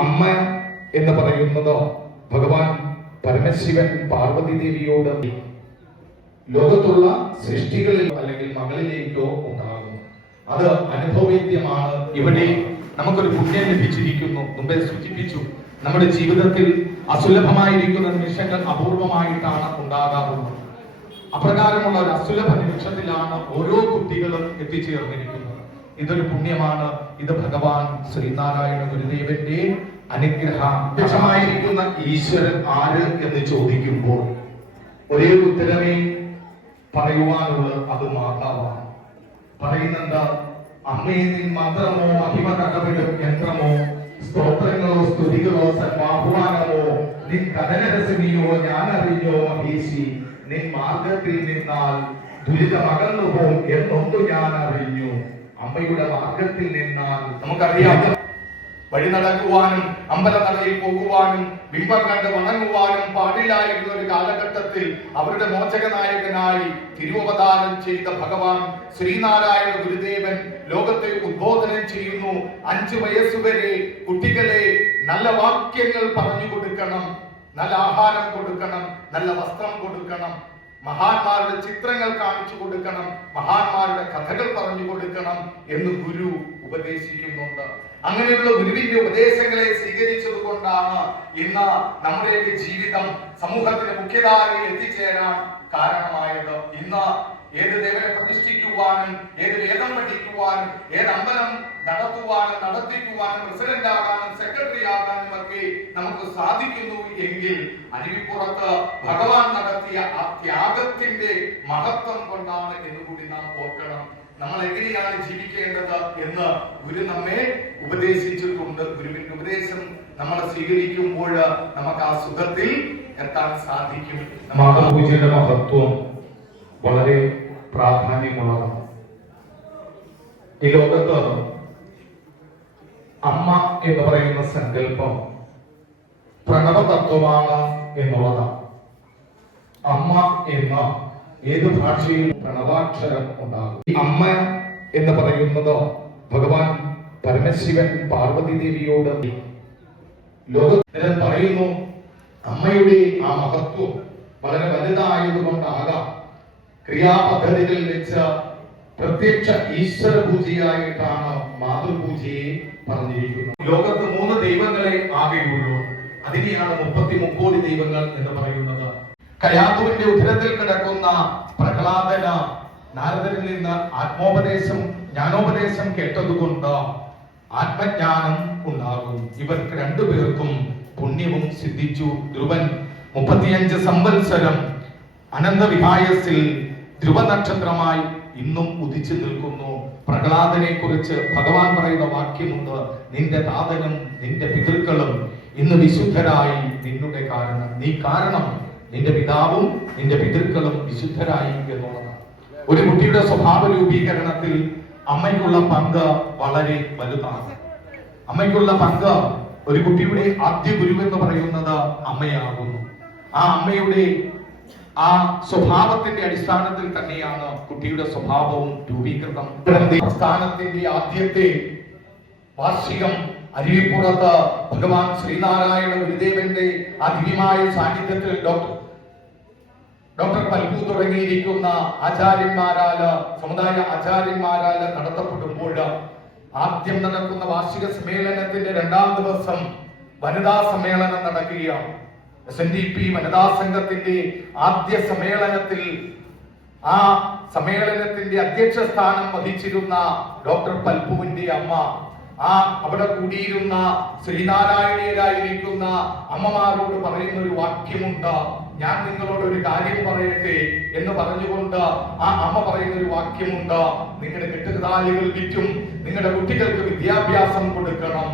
അമ്മ എന്ന് പറയുന്നത് ഭഗവാൻ പരമശിവൻ പാർവതി ദേവിയോട് ലോകത്തുള്ള സൃഷ്ടികളിൽ അല്ലെങ്കിൽ മകളിലേക്കോ ഉണ്ടാകും. അത് അനുഭവവേദ്യമാണ്. ഇവിടെ നമുക്കൊരു പുണ്യം ലഭിച്ചിരിക്കുന്നു. മുമ്പേ സൂചിപ്പിച്ചു, നമ്മുടെ ജീവിതത്തിൽ അസുലഭമായിരിക്കുന്ന നിമിഷങ്ങൾ അപൂർവമായിട്ടാണ് ഉണ്ടാകാറുള്ളത്. അപ്രകാരമുള്ള ഒരു അസുലഭ നിമിഷത്തിലാണ് ഓരോ കുട്ടികളും എത്തിച്ചേർന്നിരിക്കുന്നത്. ഇതൊരു പുണ്യമാണ്. ഇത് ഭഗവാൻ ശ്രീനാരായണ ഗുരുദേവന്റെ അനുഗ്രഹമായിരിക്കുന്ന ഈശ്വരൻ ആര് എന്ന് ചോദിക്കുമ്പോൾ ഒരേ ഉത്തരമേ പറയുവാനുള്ളത്, അത് മാതാവാണ്. പറയുന്നെന്താ? അമ്മയെ നിൻ മന്ത്രമോ മഹിമ കടവിടും യന്ത്രമോ സ്തോത്രങ്ങളോ സ്തുതികളോ സന്മാഹ്വാനമോ നിൻ കഥനരസമിയോ ഞാൻ അറിഞ്ഞോ മഹേശി നിൻ മാർഗത്തിൽ നിന്നാൽ ദുരിതമകന്നു പോകും എന്നൊന്നു ഞാൻ അറിഞ്ഞു. അമ്മയുടെ മാർഗത്തിൽ നിന്നാൽ നമുക്കറിയാം, വഴി നടക്കുവാനും അമ്പലനടയിൽ പോകുവാനും ബിംബം കണ്ട് വണങ്ങുവാനും പാടില്ലായിരുന്ന ഒരു കാലഘട്ടത്തിൽ അവരുടെ മോചകനായകനായി തിരുവവതാരം ചെയ്ത ഭഗവാൻ ശ്രീനാരായണ ഗുരുദേവൻ ലോകത്തെ ഉദ്ബോധനം ചെയ്യുന്നു. 5 വയസ്സുവരെ കുട്ടികളെ നല്ല വാക്യങ്ങൾ പറഞ്ഞു കൊടുക്കണം, നല്ല ആഹാരം കൊടുക്കണം, നല്ല വസ്ത്രം കൊടുക്കണം, മഹാന്മാരുടെ ചിത്രങ്ങൾ കാണിച്ചു കൊടുക്കണം, മഹാന്മാരുടെ കഥകൾ പറഞ്ഞു കൊടുക്കണം എന്ന് ഗുരു ഉപദേശിക്കുന്നുണ്ട്. അങ്ങനെയുള്ള ഗുരുവിന്റെ ഉപദേശങ്ങളെ സ്വീകരിച്ചത് കൊണ്ടാണ് ഇന്ന് നമ്മുടെയൊക്കെ ജീവിതം സമൂഹത്തിന്റെ മുഖ്യധാരയിൽ എത്തിച്ചേരാൻ കാരണമായത്. ഇന്ന് ഏത് ദേവനെ പ്രതിഷ്ഠിക്കുവാനും ഏത് വേദം പഠിക്കുവാനും ഏത് അമ്പലം നടത്തുവാനും നടത്തിക്കുവാനും പ്രസിഡന്റ് ആകാനും സെക്രട്ടറി ആകാനും ഒക്കെ നമുക്ക് സാധിക്കുന്നു എങ്കിൽ അരുവിപ്പുറത്ത് ഭഗവാൻ നടത്തിയ ആ ത്യാഗത്തിന്റെ മഹത്വം കൊണ്ടാണ് എന്ന് കൂടി നാം ഓർക്കണം. നമ്മൾ എങ്ങനെയാണ് ജീവിക്കേണ്ടത് എന്ന് ഗുരു നമ്മെ ഉപദേശിച്ചിട്ടുണ്ട്. ഗുരുവിന്റെ ഉപദേശം നമ്മൾ സ്വീകരിക്കുമ്പോൾ നമുക്ക് ആ സുഖത്തിൽ എത്താൻ സാധിക്കും. മാതൃപൂജയുടെ മഹത്വം വളരെ പ്രാധാന്യമുള്ളതാണ്. ഈ ലോകത്ത് അമ്മ എന്ന് പറയുന്ന സങ്കല്പം പ്രണവതത്വമാണ് എന്നുള്ളതാണ്. അമ്മ എന്ന ഏത് ഭാഷയിൽ പ്രണവാക്ഷരം ഉണ്ടാകും. ഈ അമ്മ എന്ന് പറയുന്നത് ഭഗവാൻ പരമശിവൻ പാർവതി ദേവിയോട് ലോകത്തിൽ പറയുന്നു. അമ്മയുടെ ആ മഹത്വം വളരെ വലുതായതുകൊണ്ടാകാം ക്രിയാപദ്ധതികളിൽ വെച്ച് പ്രത്യക്ഷ ഈശ്വര പൂജയായിട്ടാണ് മാതൃപൂജയെ പറഞ്ഞിരിക്കുന്നത്. ലോകത്ത് 3 ദൈവങ്ങളെ ആകെയുള്ളൂ. അതിനെയാണ് 33 ദൈവങ്ങൾ എന്ന് പറയുന്നത്. കയാതുവിന്റെ ഉദരത്തിൽ കിടക്കുന്ന പ്രഹ്ലാദന നാരദരിൽ നിന്ന് ജ്ഞാനോപദേശം കേട്ടതുകൊണ്ട് ആത്മജ്ഞാനം ഉണ്ടാകും. ഇവർക്ക് 2 പേർക്കും പുണ്യവും സിദ്ധിച്ചു. ധ്രുവൻ 35 സംവത്സരം അനന്തവിഹായസിൽ ധ്രുവ നക്ഷത്രമായി ഇന്നും ഉദിച്ചു നിൽക്കുന്നു. പ്രഹ്ലാദനെ കുറിച്ച് ഭഗവാൻ പറയുന്ന വാക്യമുണ്ട്, നിന്റെ താതനും നിന്റെ പിതൃക്കളും ഇന്ന് വിശുദ്ധരായി നിന്നുടെ കാരണം. നീ കാരണം നിന്റെ പിതാവും നിന്റെ പിതൃക്കളും വിശുദ്ധരായി എന്നുള്ളതാണ്. ഒരു കുട്ടിയുടെ സ്വഭാവ രൂപീകരണത്തിൽ അമ്മയ്ക്കുള്ള പങ്ക് വളരെ വലുതാണ്. അമ്മയ്ക്കുള്ള പങ്ക്, ഒരു കുട്ടിയുടെ ആദ്യ ഗുരു എന്ന് പറയുന്നത് അമ്മയാകുന്നു. ആ അമ്മയുടെ ആ സ്വഭാവത്തിന്റെ അടിസ്ഥാനത്തിൽ തന്നെയാണ് കുട്ടിയുടെ സ്വഭാവവും രൂപീകൃതം. പ്രസ്ഥാനത്തിന്റെ ആദ്യത്തെ വാർഷികം അരുവിപ്പുറത്ത് ഭഗവാൻ ശ്രീനാരായണ ഗുരുദേവന്റെ ആ ദിവ്യമായ സാന്നിധ്യത്തിൽ ഡോക്ടർ പൽപു തുടങ്ങിയിരിക്കുന്ന ആചാര്യന്മാരാല്, സമുദായ ആചാര്യന്മാരാല് നടത്തപ്പെടുമ്പോൾ ആദ്യം നടക്കുന്ന വാർഷിക സമ്മേളനത്തിന്റെ 2ാം ദിവസം വനിതാ സമ്മേളനം നടക്കുകയാണ്. SNDP വനിതാ സംഘത്തിന്റെ ആദ്യ സമ്മേളനത്തിൽ ആ സമ്മേളനത്തിന്റെ അധ്യക്ഷ സ്ഥാനം വഹിച്ചിരുന്ന ഡോക്ടർ പൽപുവിന്റെ അമ്മ, ആ അവിടെ കൂടിയിരുന്ന ശ്രീനാരായണീയരായിരിക്കുന്ന അമ്മമാരോട് പറയുന്ന ഒരു വാക്യമുണ്ട്, ഞാൻ നിങ്ങളോട് ഒരു കാര്യം പറയട്ടെ എന്ന് പറഞ്ഞുകൊണ്ട് ആ അമ്മ പറയുന്ന ഒരു വാക്യമുണ്ട്, നിങ്ങളുടെ കെട്ടുതാലികൾ വിറ്റും നിങ്ങളുടെ കുട്ടികൾക്ക് വിദ്യാഭ്യാസം കൊടുക്കണം.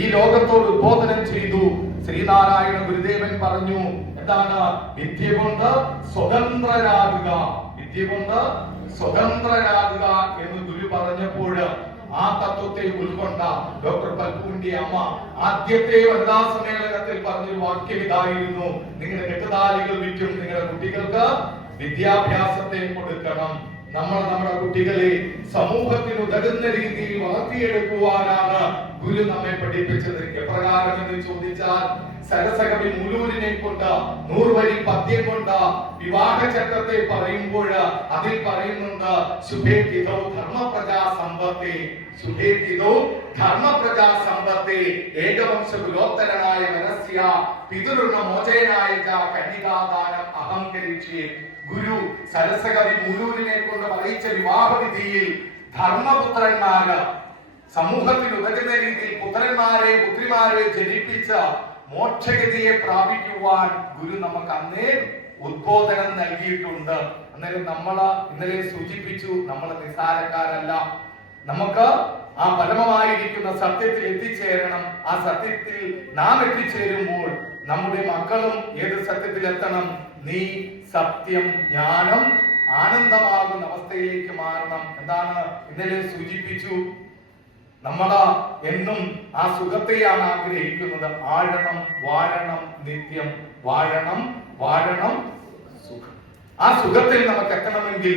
ഈ ലോകത്തോട് ഉദ്ബോധനം ചെയ്തു ശ്രീനാരായണ ഗുരുദേവൻ പറഞ്ഞു, എന്താണ്? വിദ്യ കൊണ്ട് സ്വതന്ത്രരാകുക, വിദ്യ കൊണ്ട് സ്വതന്ത്രരാകുക എന്ന് ഗുരു പറഞ്ഞപ്പോൾ ആ തത്വത്തെ ഉൾക്കൊണ്ട ഡോക്ടർ പൽപുവിന്റെ അമ്മ ആദ്യത്തെ വനിതാ സമ്മേളനത്തിൽ പറഞ്ഞൊരു വാക്യം ഇതായിരുന്നു, നിങ്ങളുടെ കെട്ടുതാലികൾ വിറ്റും നിങ്ങളുടെ കുട്ടികൾക്ക് വിദ്യാഭ്യാസത്തെ കൊടുക്കണം. നമ്മുടെ കുട്ടികളെ സമൂഹത്തിന് ഉതകുന്ന രീതിയിൽ വളർത്തിയെടുക്കുവാനാണ് ഗുരു നമ്മെ പഠിപ്പിച്ചത്. എപ്രകാരം എന്ന് ചോദിച്ചാൽ, സരസകവി മുലൂരിനെ കൊണ്ട് 100 വരി പദ്യം കൊണ്ട് വിവാഹ ചട്ടത്തെ പറയുമ്പോൾ അതിൽ പറയുന്നുണ്ട്, ശുഭേതിതോ ധർമ്മപ്രജാ സമ്പത്തെ, ശുഭേതിതോ ധർമ്മപ്രജാ സമ്പത്തെ, ഏകവംശ കുലോത്തരനായ വനസ്യ പിതൃണ മോചനായ കന്യകാദാനം അഹങ്കരിച്ച്. ഗുരു സരസകവി മുലൂരിനെ കൊണ്ട് പറയിച്ച വിവാഹവിധിയിൽ ധർമ്മപുത്രന്മാര് സമൂഹത്തിൽ ഉതകുന്ന രീതിയിൽ പുത്രന്മാരെ പുത്രിമാരെ ജനിപ്പിച്ച മോക്ഷഗതിയെ പ്രാപിക്കുവാൻ ഗുരു നമുക്ക് അന്നേ ഉദ്ബോധനം നൽകിയിട്ടുണ്ട്. അന്നേരം ഇന്നലെ സൂചിപ്പിച്ചു, നമ്മൾ നിസ്സാരക്കാരല്ല. നമുക്ക് ആ പരമമായിരിക്കുന്ന സത്യത്തിൽ എത്തിച്ചേരണം. ആ സത്യത്തിൽ നാം എത്തിച്ചേരുമ്പോൾ നമ്മുടെ മക്കളും ഏത് സത്യത്തിൽ എത്തണം? നീ സത്യം ജ്ഞാനം ആനന്ദമാകുന്ന അവസ്ഥയിലേക്ക് മാറണം. എന്താണ് ഇന്നലെ സൂചിപ്പിച്ചു? നമ്മൾ എന്നും ആ സുഖത്തെയാണ് ആഗ്രഹിക്കുന്നത്. ആഴണം വാഴണം നിത്യം, വാഴണം സുഖം. ആ സുഖത്തിൽ നമുക്ക് എത്തണമെങ്കിൽ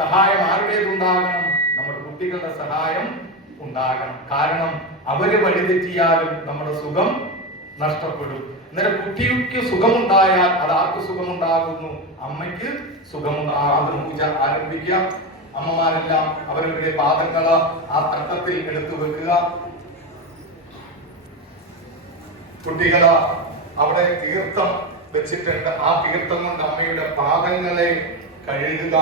സഹായം ആരുടേതുണ്ടാകണം? നമ്മുടെ കുട്ടികളുടെ സഹായം ഉണ്ടാകണം. കാരണം അവര് വഴിതെറ്റിയാലും നമ്മുടെ സുഖം നഷ്ടപ്പെടും. അന്നേരം കുട്ടിക്ക് സുഖമുണ്ടായാൽ അത് ആർക്ക് സുഖമുണ്ടാകുന്നു? അമ്മയ്ക്ക് സുഖമുണ്ടാകും. പൂജ ആരംഭിക്കാം. അമ്മമാരെല്ലാം അവരുടെ പാദങ്ങള് ആ തട്ടത്തിൽ എടുത്തു വെക്കുക. കുട്ടികള് അവിടെ തീർത്ഥം വെച്ചിട്ടുണ്ട്. ആ തീർത്ഥം കൊണ്ട് അമ്മയുടെ പാദങ്ങളെ കഴുകുക.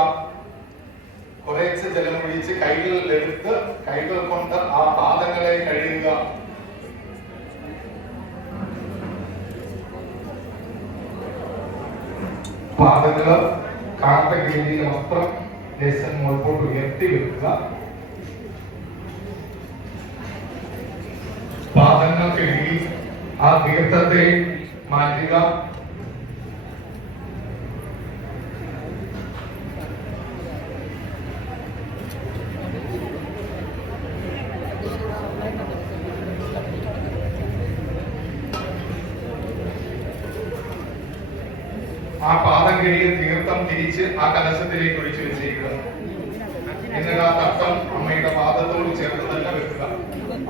കുറേശ്ശെ ജലം ഒഴിച്ച് കൈകളിൽ എടുത്ത് കൈകൾ കൊണ്ട് ആ പാദങ്ങളെ കഴുകുക. പാദങ്ങള് കാത്ത രീതിയിൽ വസ്ത്രം ലേശം മുൻപോട്ട് ഉയർത്തി വെക്കുക. പാദങ്ങൾ കഴുകി ആ തീർത്ഥത്തെ മാറ്റുക. ആ പാദം കഴുകിയ തീർത്ഥം തിരിച്ച് ആ കലശത്തിലേക്ക് ഒഴിച്ചു വെച്ചേക്കുക. എന്നിട്ട് ആ തട്ടം അമ്മയുടെ പാദത്തോട് ചേർത്ത് തന്നെ വെക്കുക.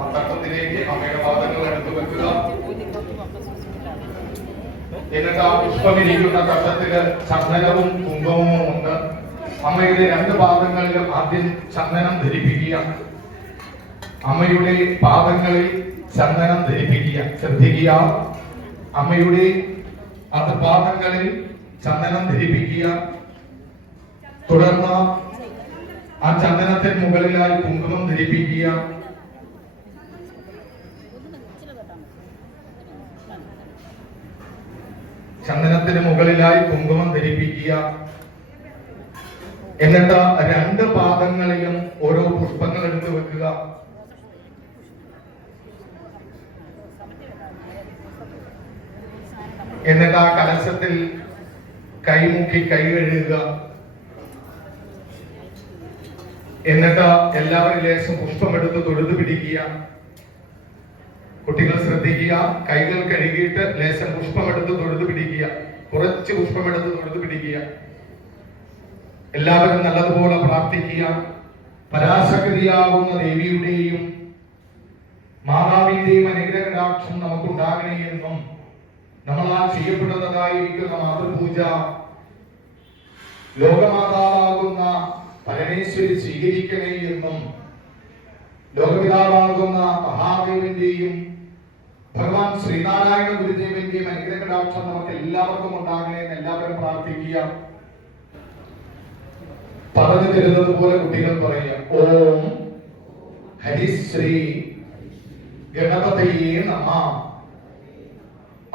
ആ തട്ടത്തിലേക്ക് അമ്മയുടെ പാദങ്ങൾ എടുത്തു വെക്കുക. എന്നിട്ട് ആ പുഷ്പമിരിക്കുന്ന തട്ടത്തില് ചന്ദനവും കുങ്കുമവും ഉണ്ട്. അമ്മയുടെ 2 പാദങ്ങളിലും ആദ്യം ചന്ദനം ധരിപ്പിക്കുക. അമ്മയുടെ പാദങ്ങളിൽ ചന്ദനം ധരിപ്പിക്കുക. ശ്രദ്ധിക്കുക, അമ്മയുടെ അത് പാദങ്ങളിൽ ചന്ദനം ധരിപ്പിക്കുക. തുടർന്ന് ആ ചന്ദനത്തിന് മുകളിലായി കുങ്കുമം ധരിപ്പിക്കുക. ചന്ദനത്തിന് മുകളിലായി കുങ്കുമം ധരിപ്പിക്കുക. എന്നിട്ട് 2 പാദങ്ങളിലും ഓരോ പുഷ്പങ്ങൾ എടുത്തു വെക്കുക. എന്നിട്ട് ആ കലശത്തിൽ കൈമുക്കി കൈ കഴുകുക. എന്നിട്ട് എല്ലാവരും ലേശം പുഷ്പമെടുത്ത് തൊഴുതു പിടിക്കുക. കുട്ടികൾ ശ്രദ്ധിക്കുക, കൈകൾ കഴുകിയിട്ട് ലേശം പുഷ്പമെടുത്ത് തൊഴുതു പിടിക്കുക. കുറച്ച് പുഷ്പമെടുത്ത് തൊഴുതു പിടിക്കുക. എല്ലാവരും നല്ലതുപോലെ പ്രാർത്ഥിക്കുക. പരാശക്തിയാകുന്ന ദേവിയുടെയും മാതാവിന്റെയും അനുഗ്രഹകടാക്ഷം നമുക്കുണ്ടാകണേ എന്നും നമ്മളാൽ ചെയ്യപ്പെടുന്നതായിരിക്കുന്ന മാതൃപൂജ ലോകമാതാവാകുന്ന പരമേശ്വരി സ്വീകരിക്കണേ എന്നും ലോകപിതാവാകുന്ന മഹാദേവന്റെയും ഭഗവാൻ ശ്രീനാരായണ ഗുരുദേവന്റെയും അനുഗ്രഹകടാക്ഷം നമുക്ക് എല്ലാവർക്കും ഉണ്ടാകണേ എന്ന് എല്ലാവരും പ്രാർത്ഥിക്കുക. പറഞ്ഞു തരുന്നത് പോലെ കുട്ടികൾ പറയുക. ഓം ഹരിശ്രീ ഗണപതയേ നമഃ.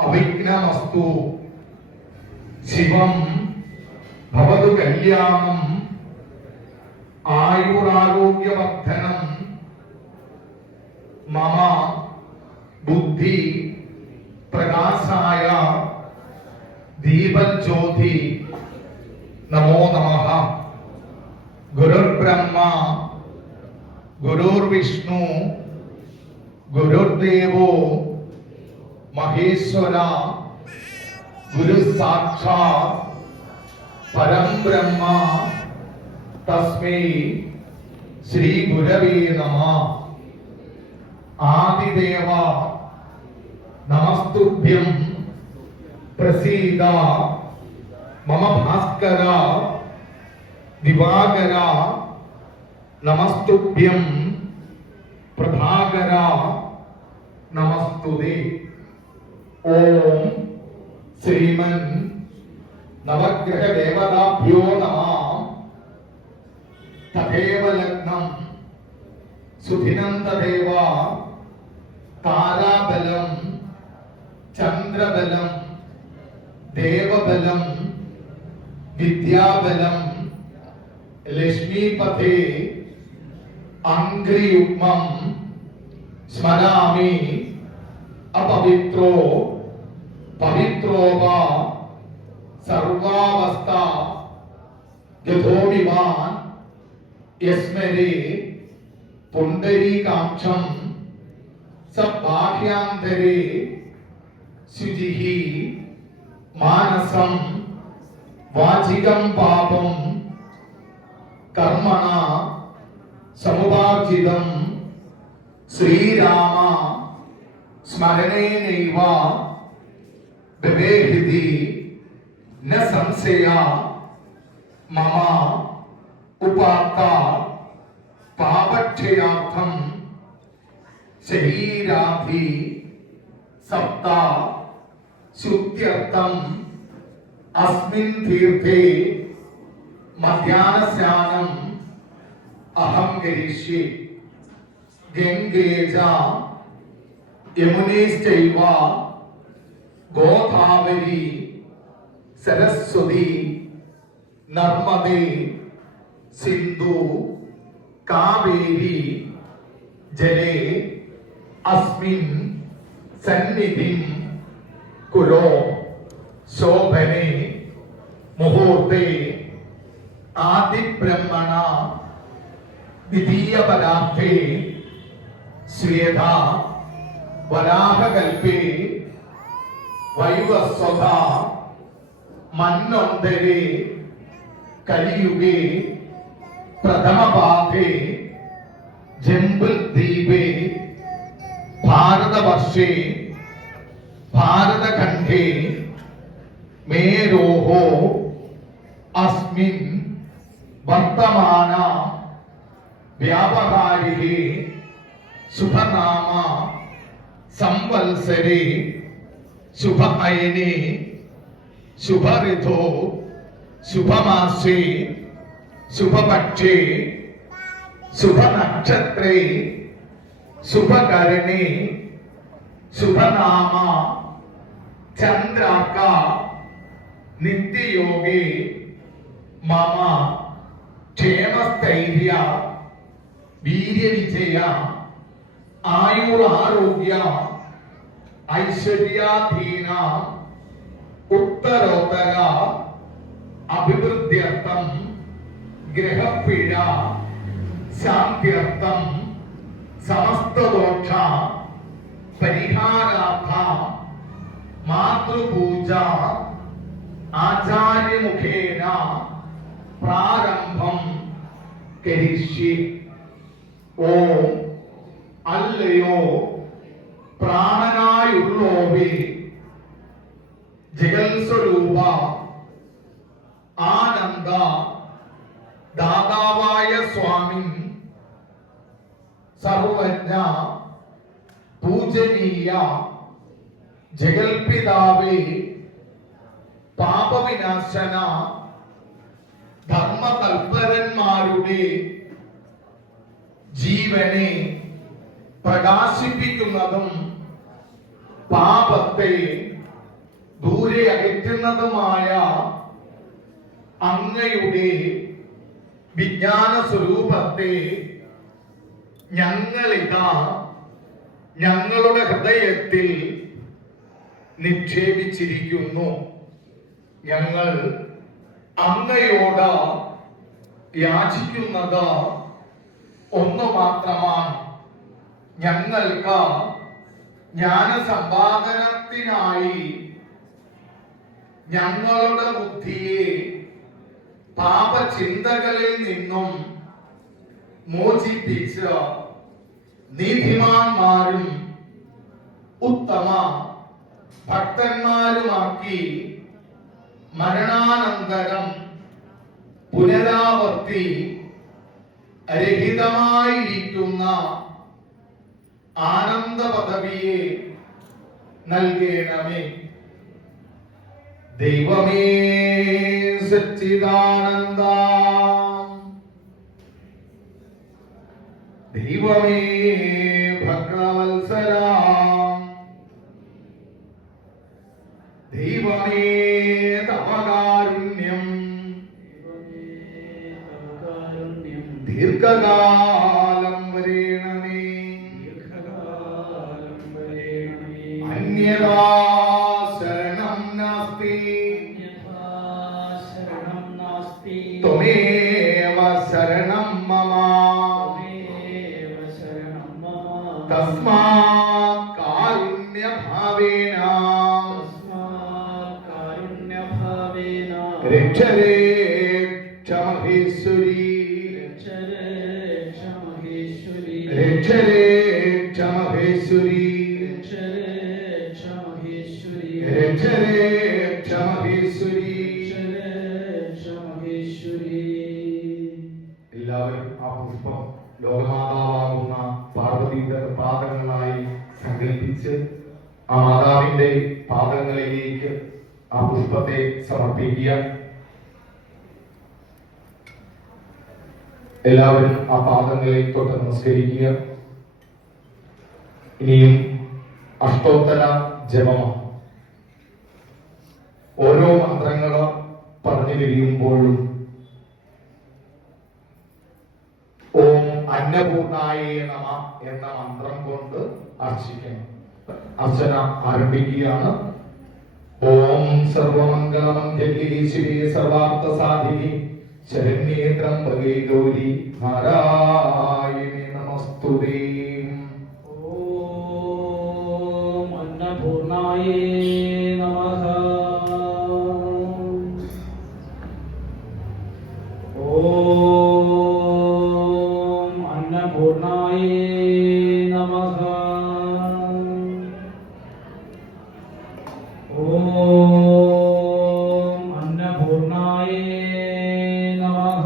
അവിഘ്നമസ്തു. ശിവം ഭവതു കല്യാണം. ആയുരാരോഗ്യവർദ്ധനം. മമ ബുദ്ധി പ്രകാശായ ദീപജ്യോതി. നമോ നമഃ. ഗുരുർബ്രഹ്മ ഗുരുർവിഷ്ണു ഗുരുർദേവോ മഹേശ്വര. ഗുരു സാക്ഷാത് പരം ബ്രഹ്മ തസ്മൈ ശ്രീ ഗുരവേ നമഃ. ആദിദേവ നമസ്തുഭ്യം പ്രസീദ മമ ഭാസ്കര ദിവാകര നമസ്തുഭ്യം പ്രഭാകര നമസ്തുതേ. ഓം ശ്രീമൻ നവഗ്രഹ ദേവതാഭ്യോ നമഃ. തഥൈവ ലഗ്നം സുധിനം തഥൈവ താരാബലം ചന്ദ്രബലം ദേവബലം വിദ്യാബലം ലക്ഷ്മീപഥേ അംഘ്രിയുഗ്മം സ്മരാമി അപവിത്രോ പവിത്രോ വാ സർവാവസ്ഥ യഥോവിമാൻ യസ്മരേ പുണ്ഡരീകാക്ഷം സബാഹ്യാന്തരേ ശുചിഹി മാനസം വാചികം പാപം കർമ്മണ സമുപാർജിതം ശ്രീരാമ സ്മരണേനൈവ ഭവേഹൃതി ന സംശയ മമ ഉപാത്ത പാപക്ഷയാർത്ഥം ശരീരാധി സപ്ത ശുദ്ധ്യർത്ഥം അസ്മിൻ തീർത്ഥേ മധ്യാഹ്നസ്നാനം അഹം കരിഷ്യേ. ഗംഗേജ യമുനേശ്ചൈവ ഗോദാവരി സരസ്വതി നർമ്മദേ സിന്ധു കാവേരി ജലേ അസ്മിൻ സന്നിധിം കുരോ ശോഭനേ മുഹൂർത്തേ ആദിബ്രഹ്മണ ദ്വിതീയപരാർത്ഥേ ശ്വേത വരാഹകൽപേ വൈവസ്വത മന്വന്തരേ കലിയുഗേ പ്രഥമപാദേ ജംബുദ്വീപേ ഭാരതവർഷേ ഭാരതഖണ്ഡേ മേരോः അസ്മിൻ വർത്തമാന വ്യാവഹാരികേ ശുഭനാമ സംവത്സരേ ശുഭ അയനേ ശുഭഋതോ ശുഭമാസേ ശുഭപക്ഷേ ശുഭനക്ഷത്രേ ശുഭകരണേ ശുഭനാമ ചന്ദ്രാർക്ക നിത്യയോഗേ മമ ക്ഷേമസ്ഥൈര്യ വീര്യവിജയ ആയുരാരോഗ്യ ഐശ്വര്യാധീന ഉത്തരോത്തര അഭിവൃദ്ധ്യർത്ഥം ഗ്രഹപ്പിഴ ശാന്ത്യർത്ഥം സമസ്തദോഷ പരിഹാരാർത്ഥ മാതൃപൂജ ആചാര്യമുഖേന പ്രാരംഭം കരിഷ്യേ. ഓം അല്ലയോ പ്രാണനായുള്ളോവേ ജഗൽ സ്വരൂപ ആനന്ദ ദാതാവായ സ്വാമി സർവജ്ഞ പൂജനീയ ജഗൽപിതാവേ പാപവിനാശന ധർമ്മതൽപരന്മാരുടെ ജീവനെ പ്രകാശിപ്പിക്കുന്നതും പാപത്തെ ദൂരെ അകറ്റുന്നതുമായ അങ്ങയുടെ വിജ്ഞാന സ്വരൂപത്തെ ഞങ്ങളിതാ ഞങ്ങളുടെ ഹൃദയത്തിൽ നിക്ഷേപിച്ചിരിക്കുന്നു. ഞങ്ങൾ അങ്ങയോട് യാചിക്കുന്നത് ഒന്നു മാത്രമാണ്. ഞങ്ങൾക്ക് ജ്ഞാനസമ്പാദനത്തിനായി ഞങ്ങളുടെ ബുദ്ധിയെ പാപചിന്തകളിൽ നിന്നും മോചിപ്പിച്ച് നീതിമാന്മാരും ഉത്തമ ഭക്തന്മാരുമാക്കി മരണാനന്തരം പുനരാവർത്തി രഹിതമായിരിക്കുന്ന ആനന്ദ പദവിയെ നൽകണമേ. ദൈവമേ സച്ചിദാനന്ദ, ദൈവമേ ഭക്തവത്സല, ദൈവമേ തവകാരുണ്യം ദീർഘകാലം വരേണമേ. അന്യഥാ ശരണം നാസ്തി, ത്വമേവ ശരണം മമ. തസ്മാത് കാരുണ്യഭാവേന രക്ഷരേ ക്ഷമഹേശ്വരി, രക്ഷരേ ക്ഷമഹേശ്വരി, രക്ഷരേ ക്ഷമഹേശ്വരി. എല്ലാവരും ആ പുഷ്പം ലോകമാതാവാകുന്ന പാർവതിയുടെ പാദങ്ങളായി സങ്കല്പിച്ച് ആ മാതാവിന്റെ പാദങ്ങളിലേക്ക് ആ പുഷ്പത്തെ സമർപ്പിക്കുക. എല്ലാവരും ആ പാദങ്ങളിൽ തൊട്ട് നമസ്കരിക്കുക. ഇനിയും അഷ്ടോത്തര ജപമാണ്. ഓരോ മന്ത്രങ്ങൾ പറഞ്ഞു കഴിയുമ്പോഴും ഓം അന്നപൂർണായേ നമ എന്ന മന്ത്രം കൊണ്ട് അർച്ചിക്കണം. അർച്ചന ആരംഭിക്കുകയാണ്. ഓം സർവമംഗളമംഗല്യേ ശിവേ സർവാർത്ഥ സാധികേ ശരണ്യേ ത്രംബകേ ഗൗരി നാരായണി നമസ്തുതേ. ഓം അന്നപൂർണായേ നമഃ. ഓം അന്നപൂർണായേ നമഃ. ഓം അന്നപൂർണായേ നമഃ.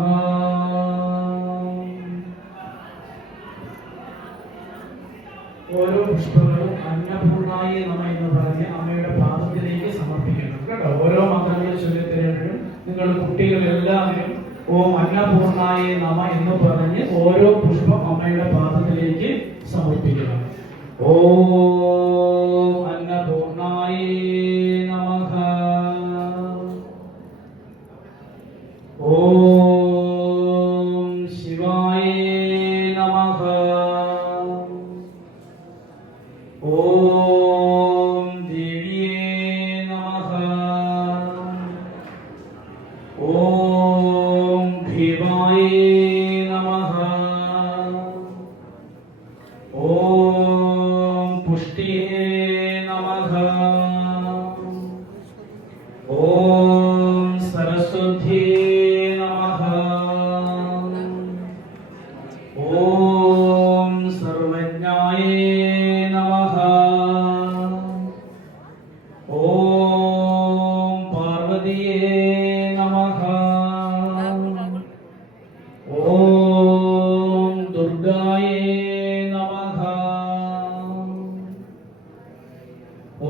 ഓരോ പുഷ്പങ്ങളും അന്നപൂർണായേ നമഃ എന്ന് പറഞ്ഞ് അമ്മയുടെ പാദത്തിലേക്ക് സമർപ്പിക്കണം കേട്ടോ. ഓരോ മന്ത്രങ്ങൾ ചൊല്ലിത്തരുമ്പോഴും നിങ്ങൾ കുട്ടികളെല്ലാവരും ഓം അന്നപൂർണായേ നമഃ എന്ന് പറഞ്ഞ് ഓരോ പുഷ്പം അമ്മയുടെ പാദത്തിലേക്ക് സമർപ്പിക്കണം. ഓം അന്നപൂർണായേ നമഃ. ഓം ശിവായേ നമഃ. ഓം ദേവിയേ നമഃ. ഓം ഭീമായേ നമഃ. ഓം പുഷ്ടിയേ നമഃ. ഓം സരസ്വതിയേ നമഃ. ഓം സർവജ്ഞായേ നമഃ. ഓം പാർവതിയേ നമഃ. ഓം ദുർഗായേ നമഃ.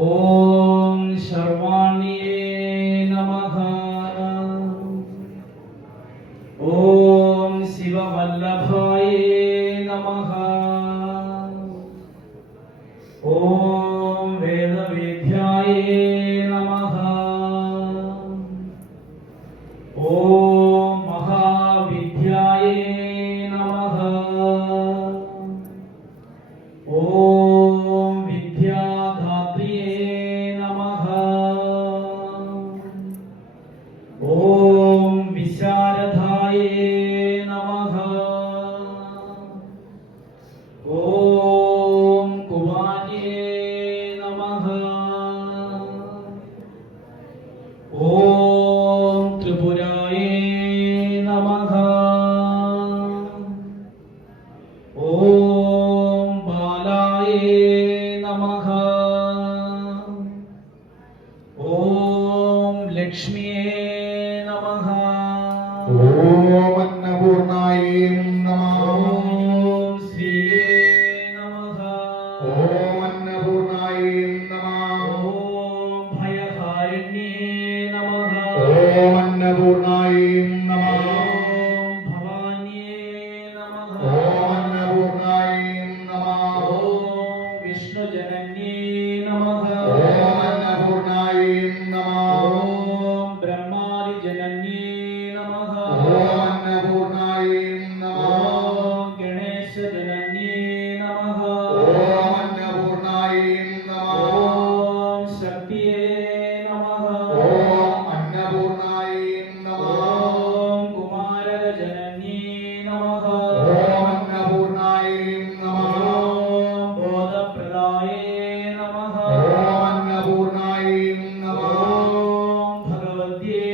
ഓം ലക്ഷ്മിയേ നമഃ. ഓം അന്നപൂർണായേ നമഃ. ഓം ശ്രീയേ നമഃ. ഓം അന്നപൂർണായേ നമഃ. ഓം ഭയഹാരിണ്യേ നമഃ. ഓം അന്നപൂർണായേ നമഃ. ഓം ഭവാന്യേ നമഃ. ഓം അന്നപൂർണായേ നമഃ. ഓം വിഷ്ണുജനന്യേ നമഃ. ഓം അന്നപൂർണായേ നമഃ. ഓം ബ്രഹ്മാദിജനന്യേ നമഃ. ഓം അന്നപൂർണായേ നമഃ. ഓം ഗണേശജനന്യേ നമഃ. ഓം അന്നപൂർണായേ നമഃ. ഓം ശക്തിയേ നമഃ. ഓം അന്നപൂർണായേ നമഃ. ഓം കുമാരജനന്യേ നമഃ. ഓം അന്നപൂർണായേ നമഃ. ഓം ബോധപ്രദായേ നമഃ. ഓം അന്നപൂർണായേ നമഃ. ഓം ഭഗവത്യേ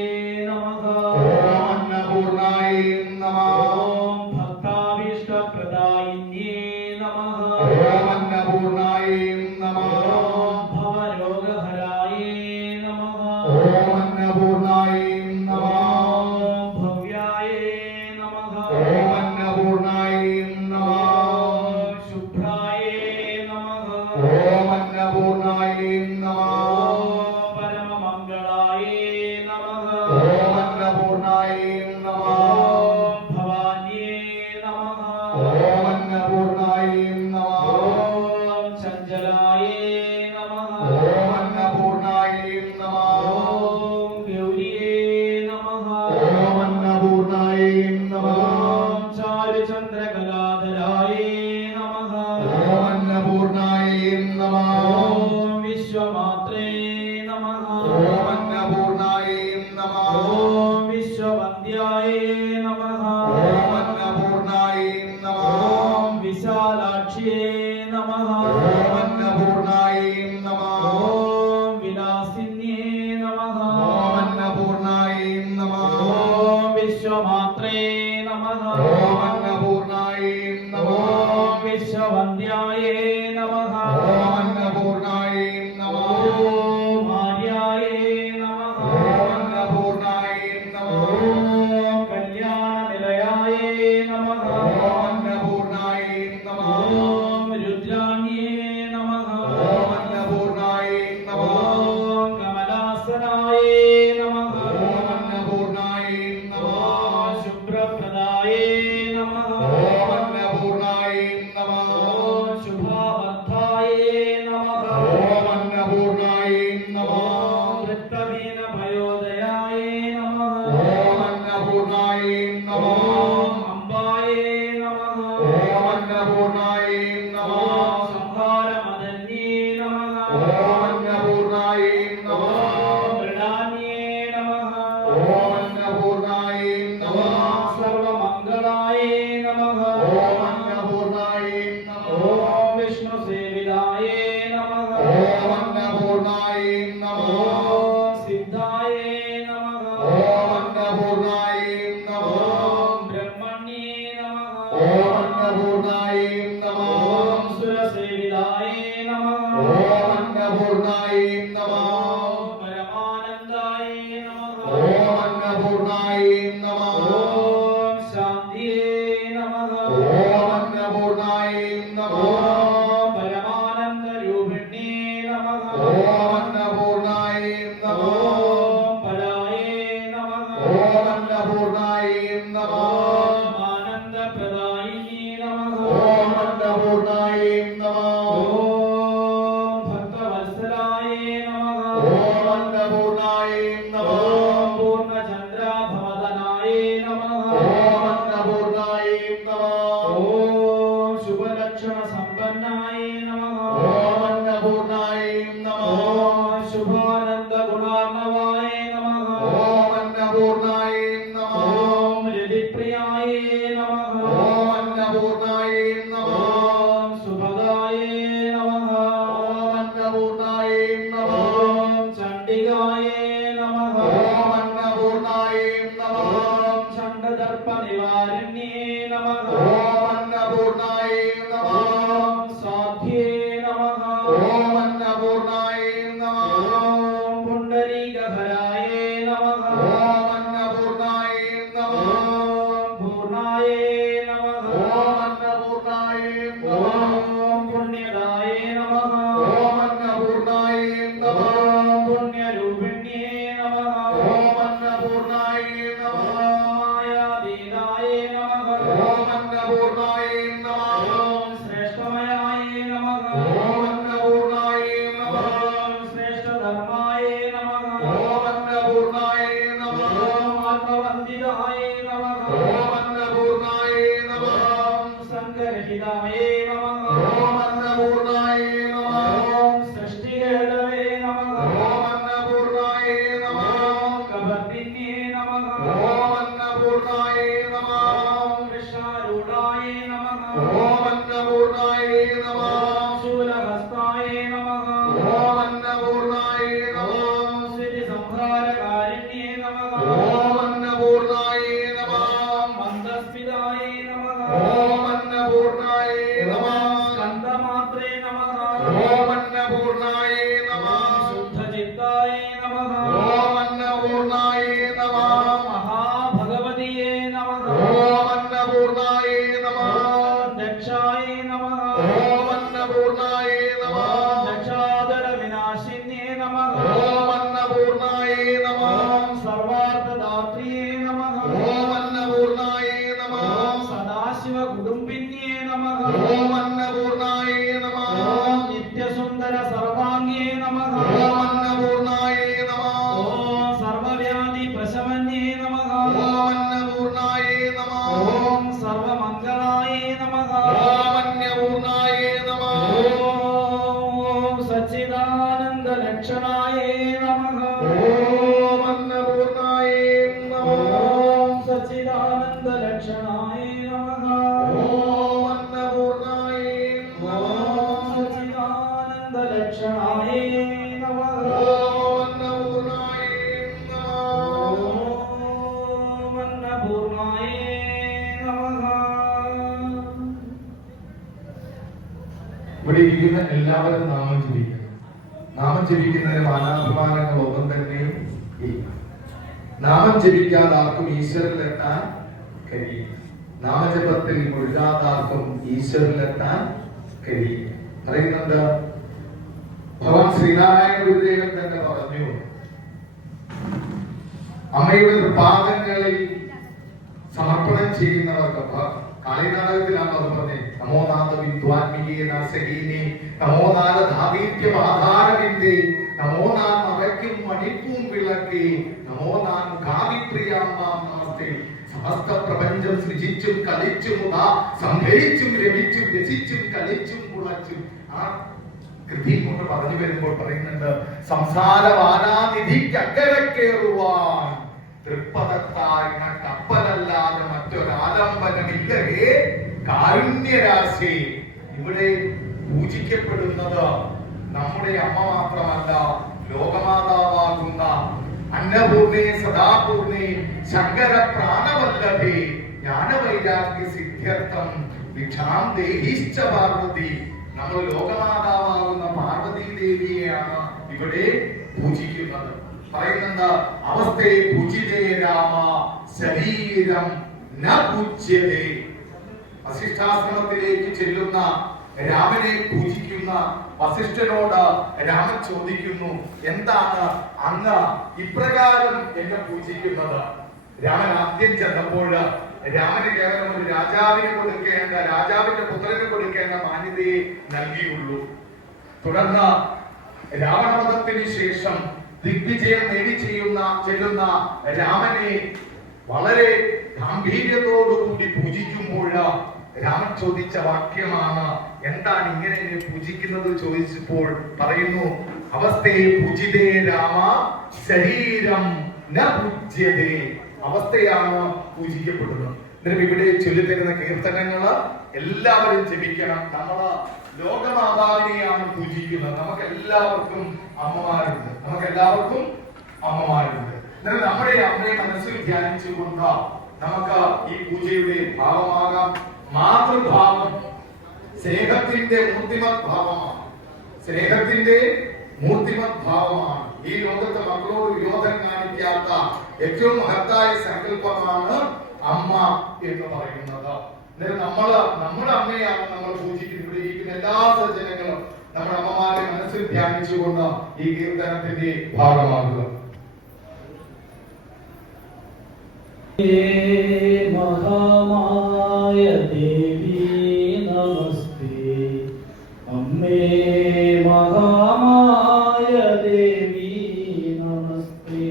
നമഃ. ഓം അന്നപൂർണായേ നമഃ. ഓം ഭക്താഭീഷ്ടപ്രദായിന്യേ നമഃ. ഓം അന്നപൂർണായേ നമഃ. ഓം ഭവരോഗഹരായേ നമഃ. ഓം അന്നപൂർണായേ നമഃ. ഓം ഭവ്യായേ നമഃ. ഓം അന്നപൂർണായേ നമഃ. ഓം ശുഭ്രായേ നമഃ. ഓം അന്നപൂർണായേ നമഃ. ഓം പരമമംഗളായേ നമഃ. ഓം അന്നപൂർണായേ നമഃ. ഓം ഭവാന്യേ നമഃ. ഓം അന്നപൂർണായേ നമഃ. ഓം ചഞ്ചലായേ നമഃ. ഓം അന്നപൂർണായേ നമഃ. ഓം ഗൗരിയേ നമഃ. ഓം അന്നപൂർണായേ നമഃ. ഓം ചാരുചന്ദ്രകലാധരായേ നമഃ. ഓം അന്നപൂർണായേ നമഃ. ഓം വിശ്വമാത്രേ നമഃ. ഓം അന്നപൂർണായേ നമഃ. ഓം വിശ്വവന്ദ്യായേ നമഃ. ഓം അന്നപൂർണായേ നമഃ. ഓം വിശാലാക്ഷിയേ നമഃ. ഓം അന്നപൂർണായേ നമഃ. ഓം വിലാസിന്യേ നമഃ. ഓം അന്നപൂർണായേ നമഃ. ഓം വിശ്വമാത്രേ നമഃ. ഓം അന്നപൂർണായേ നമഃ. ഓം വിശ്വവന്ദ്യായേ നമഃ. ഓം അന്നപൂർണായേ നമഃ. ഓം ആര്യായേ നമഃ. ഓം അന്നപൂർണായേ നമഃ. ഓം കല്യാണനിലയായേ നമഃ. ഓം അന്നപൂർണായേ നമഃ. ഓം രുദ്രാണ്യേ നമഃ. ഓം അന്നപൂർണായേ നമഃ. ഓം കമലാസനായേ നമഃ. ഓം അന്നപൂർണായേ നമഃ. ഓം ശുഭ്രപ്രദായേ നമഃ. ഓം അന്നപൂർണായേ നമഃ. ഓം ശുഭാബദ്ധായേ നമഃ. ഓം അന്നപൂർണായേ നമഃ. ഓം വൃത്തഭീനഭയോദയായേ നമഃ. ഓം അന്നപൂർണായേ നമഃ. ഓം അംബായേ നമഃ. ഓം അന്നപൂർണായേ നമഃ. ഓം സംഹാരമദന്യേ നമഃ. ഓം അന്നപൂർണായേ നമഃ. ഓം മൃഡാന്യേ നമഃ. ഓം അന്നപൂർണായേ നമഃ. ഓം സർവമംഗളായേ നമഃ. ഓം അന്നപൂർണായേ നമഃ. ഓം വിഷ്ണുസേവിതായേ നമഃ. ഓം അന്നപൂർണായേ നമഃ. ഓം സിദ്ധായേ നമഃ. ഓം അന്നപൂർണായേ നമഃ. ഓം ബ്രഹ്മണ്യേ നമഃ. ഓം അന്നപൂർണായേ നമഃ. ഓം സുരസേവിതായേ നമഃ. ഓം അന്നപൂർണായേ നമഃ. ഓം പരമാനന്ദായേ നമഃ. ഓം അന്നപൂർണായേ നമഃ. ഓം ശാന്തിയേ നമഃ. ഓം അന്നപൂർണായേ നമഃ. ഓം പരമാനന്ദരൂപിണ്യേ നമഃ. ഓം അന്നപൂർണായേ നമഃ. ഓം പരായേ നമഃ. ഓം അന്നപൂർണായേ നമഃ. ഓം ആനന്ദപ്രദായിനീ നമഃ. ഓം അന്നപൂർണായേ നമഃ. ഓം ഭക്തവത്സലായേ നമഃ. ഓം അന്നപൂർണായേ നമഃ. ഓം പൂർണ്ണചന്ദ്രാഭവദനായേ നമഃ. ഓം അന്നപൂർണായേ നമഃ. ഓം ശുഭലക്ഷണസമ്പന്നായേ നമഃ. ഓം അന്നപൂർണായേ നമഃ. ഓം ശുഭാനന്ദഗുണാർണവായേ നമഃ. ഓം അന്നപൂർണായേ നമഃ. ഓം രതിപ്രിയായേ നമഃ. ഓം അന്നപൂർണായേ നമഃ. ഓം സുഭഗായേ നമഃ. ഓം അന്നപൂർണായേ നമഃ. ഓം ചണ്ഡികായേ നമഃ. ഓം അന്നപൂർണായേ നമഃ. ഓം ചണ്ഡദർപ്പനിവാരിണ്യേ നമഃ. ഓം അന്നപൂർണായേ നമഃ. ഓം സാധ്യേ നമഃ. ഓം അന്നപൂർണായേ നമഃ. ഓം നമഃ. ഓം അന്നപൂർണായേ നമഃ. ഓം സർവാർത്ഥദാത്രിയേ നമഃ. ഓം അന്നപൂർണായേ നമഃ. ഓം സദാശിവ കുടുംബിന്യേ നമഃ. ഓം അന്നപൂർണായേ നമഃ. ഓം നിത്യസുന്ദര സർവാംഗേ നമഃ. ഓം അന്നപൂർണായേ നമഃ. ഓം സർവവ്യാധി പ്രശമന്യേ നമഃ. ഓം അന്നപൂർണായേ നമഃ. ഓം സർവമംഗളായേ നമഃ. ഓം അന്നപൂർണായേ നമഃ. ഓം സച്ചിദാനന്ദ ലക്ഷണായേ നമഃ. ഓം അന്നപൂർണായേ നമഃ. ഓം സച്ചിദാനന്ദ ലക്ഷണായേ നമഃ. ഓം അന്നപൂർണായേ നമഃ. ഓം സച്ചിദാനന്ദ ലക്ഷണായേ നമഃ. ഓം അന്നപൂർണായേ നമഃ. ഓം അന്നപൂർണായേ നമഃ. ഇവിടെ ഇരിക്കുന്ന എല്ലാവരും നാമം ജപിക്കണം. നാമം ജപിക്കുന്നതിന് മാനാഭിമാനങ്ങളൊന്നും തന്നെയും ഇല്ല. നാമം ജപിക്കാതെ ആർക്കും ഈശ്വരനിലെത്താൻ കഴിയും. നാമജപത്തിൽ മുഴുകാതെ ആർക്കും ഈശ്വരനിലെത്താൻ കഴിയും. പറയുന്നുണ്ട് ഭഗവാൻ ശ്രീനാരായണ ഗുരുദേവൻ തന്നെ പറഞ്ഞു, അമ്മയുടെ പാദങ്ങളിൽ സമർപ്പണം ചെയ്യുന്നവർക്ക് കാളിനാടകത്തിലാണ് അത് പറഞ്ഞത്. നമോനാഥ വിദ്വാൻമികേ നാസഹീനി നമോനാഥ ധാവീത്യമാധാരവിന്ദേ നമോനാഥ അവയ്ക്കും മണിപ്പൂം വിളക്കേ നമോനാഥ ഗാവിപ്രിയാം നമസ്തേ. സമസ്ത പ്രപഞ്ചം സൃജിച്ചും കളിച്ചും സംഭരിച്ചും രമിച്ചും രസിച്ചും കളിച്ചും കുളച്ചും ആ കൃതി കൊണ്ട് പറഞ്ഞു വരുമ്പോൾ പറയുന്നുണ്ട്, സംസാരവാനാനിധിക്ക് അക്കരക്കേറുവാൻ തൃപ്പദത്തായ കപ്പലല്ലാതെ മറ്റൊരാലംബനമില്ലേ കാരുണ്യരാശി. ഇവിടെ പൂജിക്കപ്പെടുന്നത് നമ്മുടെ അമ്മ മാത്രമല്ല, ലോകമാതാവാകുന്ന അന്നപൂർണേ സദാപൂർണേ ശങ്കര പ്രാണവല്ലഭേ ജ്ഞാനവൈരാഗ്യ സിദ്ധ്യർത്ഥം ഭിക്ഷാം ദേഹീശ്ച പാർവതി. നമ്മൾ ലോകമാതാവാകുന്ന പാർവതി ദേവിയെയാണ് ഇവിടെ പൂജിക്കുന്നത്. പറയുന്നത് അവസ്ഥയെ പൂജിതേ രാമ ശരീരം ന പൂജ്യതേ. വസിഷ്ഠാശ്രമത്തിലേക്ക് ചെല്ലുന്ന രാമനെ പൂജിക്കുന്ന വസിഷ്ഠനോട് രാമൻ ചോദിക്കുന്നു, എന്താണ് അങ്ങ് ഇപ്രകാരം എന്നെ പൂജിക്കുന്നത്? രാമൻ ആദ്യം ചെന്നപ്പോൾ രാമന് കേവലം ഒരു രാജാവിന് കൊടുക്കേണ്ട, രാജാവിന്റെ പുത്രന് കൊടുക്കേണ്ട മാന്യതയെ നൽകിയുള്ളൂ. തുടർന്ന് രാവണവധത്തിന് ശേഷം ദിഗ്വിജയം നേടി ചെല്ലുന്ന രാമനെ വളരെ ഗാംഭീര്യത്തോടുകൂടി പൂജിക്കുമ്പോൾ രാമൻ ചോദിച്ച വാക്യമാണ്, എന്താണ് ഇങ്ങനെ എന്നെ പൂജിക്കുന്നത് ചോദിച്ചപ്പോൾ പറയുന്നു, അവസ്ഥയെ പൂജിതേ രാമ ശരീരം ന പൂജ്യതേ. അവസ്ഥയാണ് പൂജിക്കപ്പെടുന്നത്. എന്നിട്ട് ഇവിടെ ചൊല്ലിത്തരുന്ന കീർത്തനങ്ങള് എല്ലാവരും ജപിക്കണം. നമ്മള് ലോകമാതാവിനെയാണ് പൂജിക്കുന്നത്. നമുക്ക് എല്ലാവർക്കും അമ്മമാരുണ്ട്. എന്നിട്ട് നമ്മുടെ അമ്മയെ മനസ്സിൽ ധ്യാനിച്ചുകൊണ്ട് നമുക്ക് ഈ പൂജയുടെ ഭാവമാകാം. മാതൃഭാവം സ്നേഹത്തിന്റെ മൂർത്തിമത് ഭാവമാണ്. ഈ ലോകത്തെ മക്കളോട് വിരോധം കാണിക്കാത്ത ഏറ്റവും മഹത്തായ സങ്കല്പമാണ് അമ്മ എന്ന് പറയുന്നത്. എന്നിട്ട് നമ്മുടെ അമ്മയാണ് നമ്മൾ പൂജിക്കുന്നത്. ഇവിടെ ഇരിക്കുന്ന എല്ലാ സജ്ജനങ്ങളും നമ്മുടെ അമ്മമാരെ മനസ്സിൽ ധ്യാനിച്ചുകൊണ്ട് ഈ കീർത്തനത്തിന്റെ ഭാഗമാകുക. മഹാമായ ദേവി നമസ്തേ. അമ്മേ മഹാമായ ദേവി നമസ്തേ.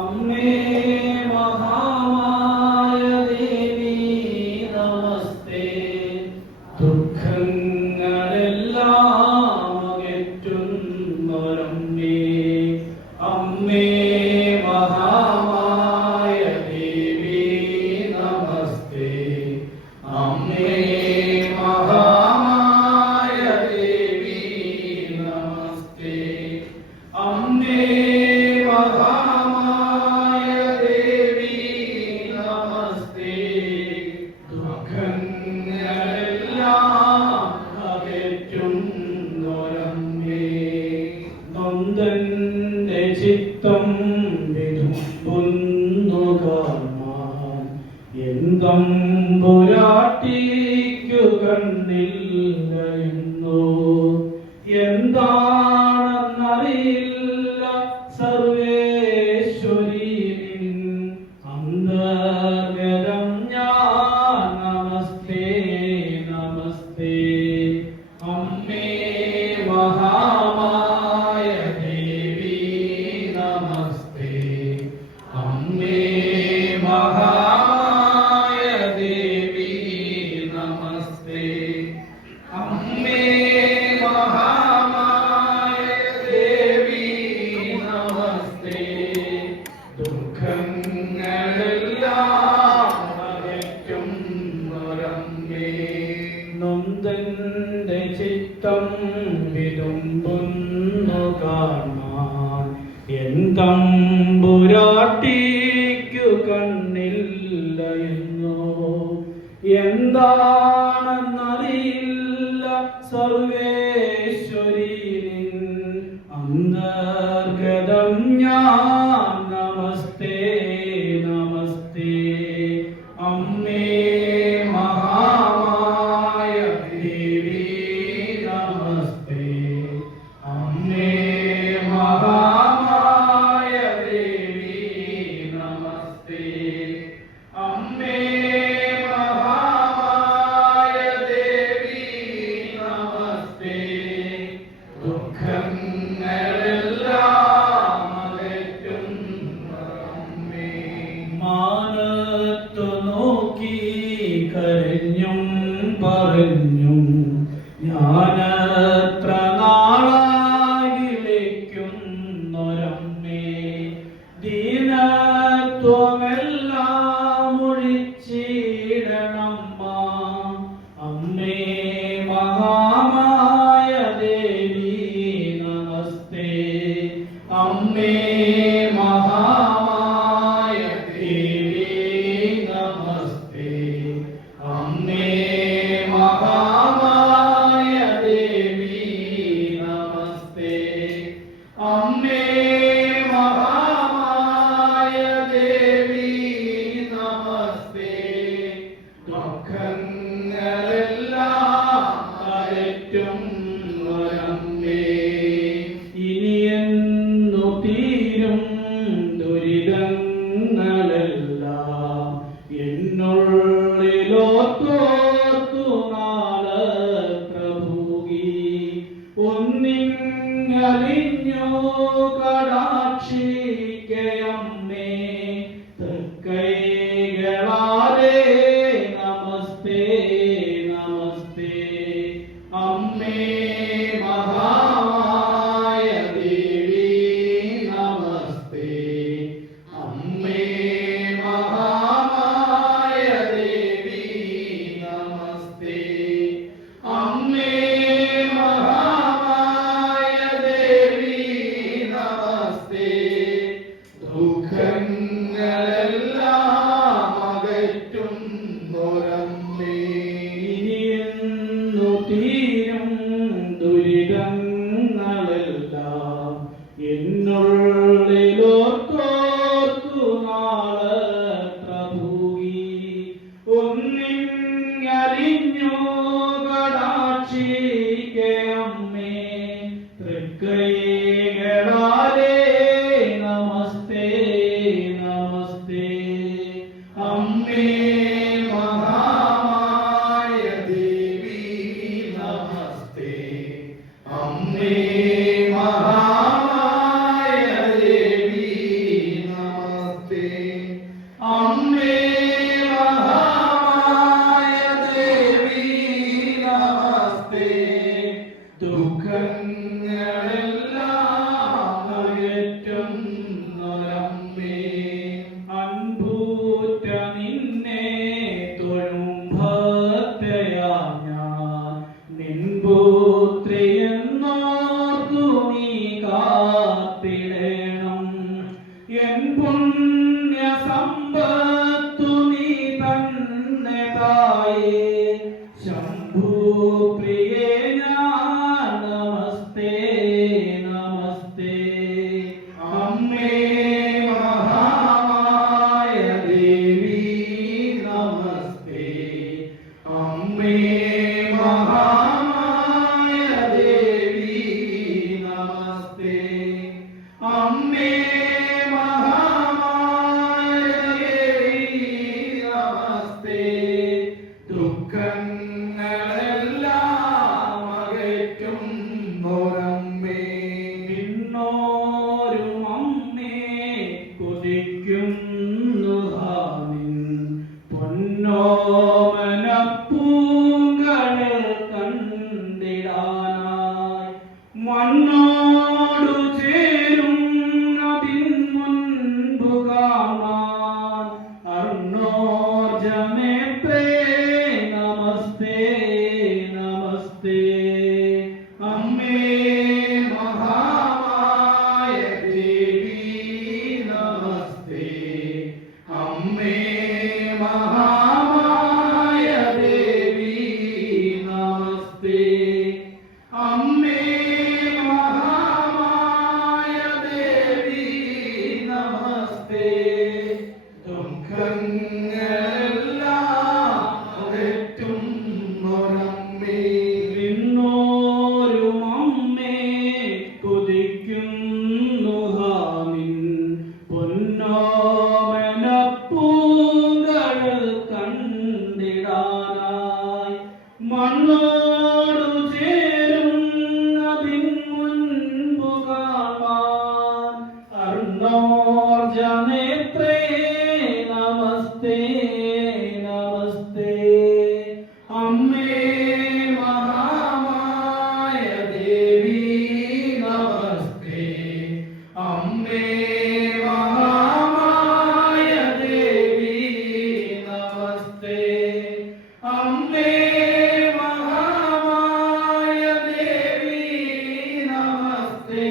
അമ്മേ മഹാമായ ദേവി നമസ്തേ. ദുഃഖങ്ങളെല്ലാം അകറ്റുന്നൊരമ്മേ. അമ്മേ മഹാമായ ദേവി നമസ്തേ. അമ്മേ മഹാമായ ദേവി നമസ്തേ. അമ്മേ മഹാമായ ദേവി നമസ്തേ. ദുഃഖങ്ങളെല്ലാം അകറ്റുന്നൊരമ്മേ. നൊന്തെന്റെ ചിത്തം വിതുമ്പുന്നു കാണാൻ എന്തമ്പുരാട്ടിക്കു കണ്ണില്ല എന്നോ. എന്താണെന്നറിയില്ല കാണാൻ എൻ തമ്പുരാട്ടിക്കു കണ്ണില്ല എന്നോ എന്താണെന്നറിയില്ല സർവേശ്വരി നിൻ അന്തർഗതം ഞാൻ നമസ്തേ നമസ്തേ അമ്മേ മഹാമായ ദേവി നമസ്തേ അമ്മേ മഹാമായ ദേവി നമസ്തേ അമ്മേ മഹാമായ ദേവി നമസ്തേ ദുഃഖങ്ങളെല്ലാം അകറ്റുന്ന അമ്മേ മാനത്തു നോക്കി കരഞ്ഞും പറഞ്ഞും ഞാനത്ര നാളായി വിളിക്കുന്നൊരമ്മേ ദീനത്വമെല്ലാം ഒഴിച്ചിടണമ്മ അമ്മേ മഹാമായ ദേവി നമസ്തേ അമ്മേ മഹാമായ ദേവി നമസ്തേ അമ്മേ മഹാമായ ദേവി നമസ്തേ അമ്മേ മഹാമായ ദേവി നമസ്തേ ദുഃഖങ്ങളെല്ലാം അകറ്റുന്നൊരമ്മേ ഇനിയെന്നു തീരും ദുരിതങ്ങളെല്ലാം എന്നുള്ളിലോത്തോർത്തു നാളത്ര ഭൂകി ഒന്നിങ്ങലിഞ്ഞു കടാക്ഷിക്കയമ്മേ തൃക്കൈകളാലേ നമസ്തേ നമസ്തേ അമ്മേ മഹാമായ ദേവി നമസ്തേ അമ്മേ മഹാമായ ദേവി നമസ്തേ അമ്മേ മഹാമായ ദേവി നമസ്തേ ദുഃഖങ്ങളെല്ലാം അകറ്റുന്നൊരമ്മേ ഇനിയെന്നു തീരും ദുരിതങ്ങളെല്ലാം എന്നുള്ളിലോർത്തോർത്തു നാളത്ര ഭൂകി ഒന്നിങ്ങലിഞ്ഞു കടാക്ഷിക്കയമ്മേ തൃക്കൈകളാലേ നമസ്തേ നമസ്തേ അമ്മേ മഹാമായ ദേവി നമസ്തേ അമ്മേ മഹാമായ ദേവി നമസ്തേ അമ്മേ മഹാമായ ദേവി നമസ്തേ ദുഃഖങ്ങളെല്ലാം അകറ്റുന്നൊരമ്മേ അൻപൂറ്റ നിന്നെ തൊഴും ഭക്തയാ ഞാൻ നിൻപുത്രിയെന്നോർത്തു നീ കാത്തിടേണം എൻ പുണ്യ സമ്പത്തു നീ തന്നെ തായേ ശംഭുപ്രിയേ ഞാൻ നമസ്തേ നമസ്തേ അമ്മേ മഹാമായ ദേവി നമസ്തേ അമ്മേ മഹാമായ ദേവി നമസ്തേ നേത്രേ നമസ്തേ നമസ്തേ. അമ്മേ മഹാമായ ദേവി നമസ്തേ. അമ്മേ മഹാമായ ദേവി നമസ്തേ. അമ്മേ മഹാമായ ദേവി നമസ്തേ.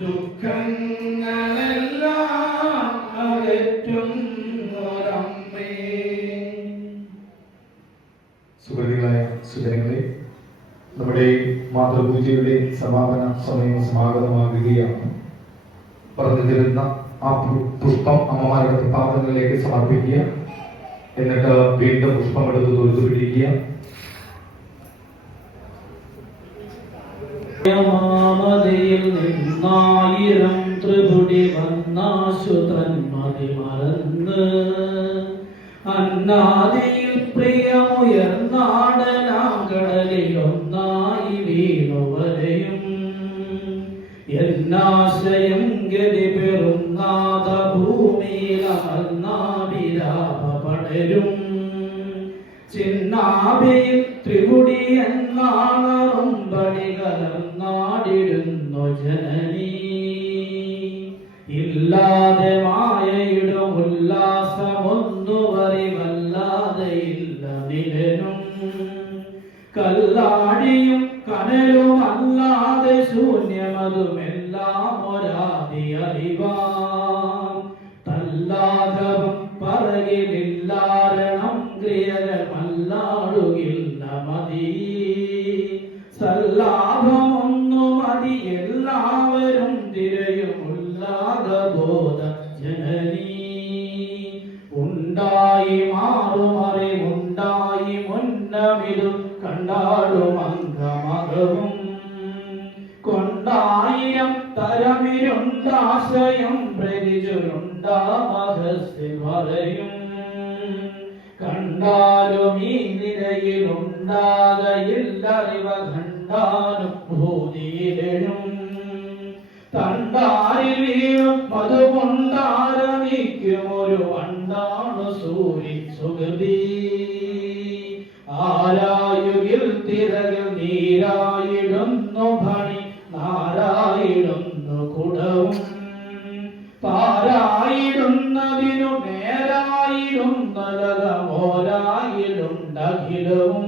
ദുഃഖങ്ങളെല്ലാം അകറ്റുന്നൊരമ്മേ. സുഹൃത്തുക്കളായ സുജനങ്ങളെ, നമ്മുടെ മാതൃപൂജയുടെ സമാപന സമയം സമാഗതമാകുകയാണ്. പറഞ്ഞു തരുന്ന ആ പുഷ്പം അമ്മമാരുടെ പാദങ്ങളിലേക്ക് സമർപ്പിക്കുക. എന്നിട്ട് വീണ്ടും പുഷ്പം എടുത്ത് തൊഴുതു പിടിക്കുക. മാമതയിൽ നിന്നായിരം ത്രിപുടി വന്നാശുതന്മതി മറന്ന് അന്നാദിയിൽ പ്രിയമുയർന്നാടനാം കടലിൽ ഒന്നായി വീണുവരെയും എന്നാശയം ഗതി പെറുന്നാഥ ഭൂമിയിൽ അമർന്നാവിരാപ പടരും ചിന്നാഭിയിൽ ത്രിപുടി എന്നാണറും പടി കലർന്നാടിടുന്നു ജനനീ. ഇല്ലാതെ മായയിടും ഉല്ലാസമൊന്നുവറിവല്ലാതെ ഇല്ല നിലനും കല്ലാടിയും കനലും അല്ലാതെ ശൂന്യമതുമെല്ലാം ഒരാതി അറിവാം. തല്ലാധവും പറകിലില്ലാരണം ക്രിയകമല്ലാടുകില്ല മതി. സല്ലാഭമൊന്നു മതി എല്ലാവരും തിരയും ഉല്ലാദബോധ ജനനീ. ഉണ്ടായി മാറുമറിവുണ്ടായി മുന്നമിതു കണ്ടാടും അംഗമകവും കൊണ്ടായിരം തരമിരുണ്ടാശയം പ്രതിചുരുണ്ടാമഹസ്യ പറയും. കണ്ടാലും ഈ നിരയിലുണ്ടാകയില്ലറിവ കണ്ടാനുഭൂതിയിലും തണ്ടാരിൽ വീഴും മധുകൊണ്ടാരമിക്കും ഒരു വണ്ടാണു സൂരി സുഗതി. ആരായുകിൽ തിരകിൽ നീരായിടുന്നു ഭണി നാരായിടുന്നു കുടവും പാരായിടുന്നതിനു നേരായിടുന്നലകമോരായിടുണ്ടഖിലവും.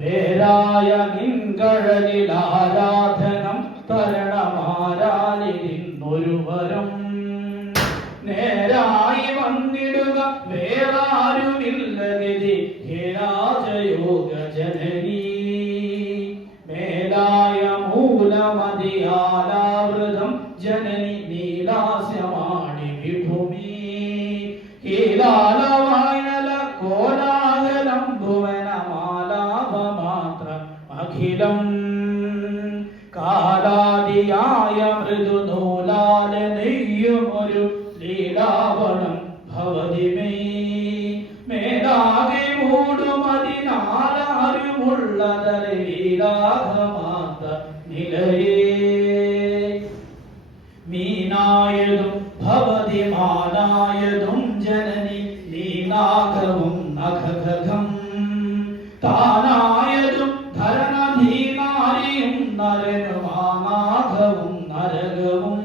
വേരായ നിൻകഴലിൽ ആരാധനം തരണമാരാലിരുന്നൊരുവരും നേരായി വന്നിടുക വേറാരുമില്ല ഗതി ഹേരാജയോഗ ജനനീ. മേലായ മൂലമതിയാലാവൃതം ജനനി നീലാസ്യമാണി വിഭൂമി. ഹീലാലവായനല കോലാഹലം ഭുവനമാലാപമാത്ര അഖിലം. കാലാദിയായ മൃദുനൂലാല നെയ്യുമൊരു ലീലാവണം ഭവതി മേ. മേലാകെ മൂടുമതിനാലാരുമുള്ളതരെ ലീലാഘമാത്ത നിലയേ. മീനായതും ഭവതി മാനായതും ജനനി നീനാഘവും നഖഖം. താനായതും ധരണധീനാരിയും നരനുമാനാഘവും നരകവും.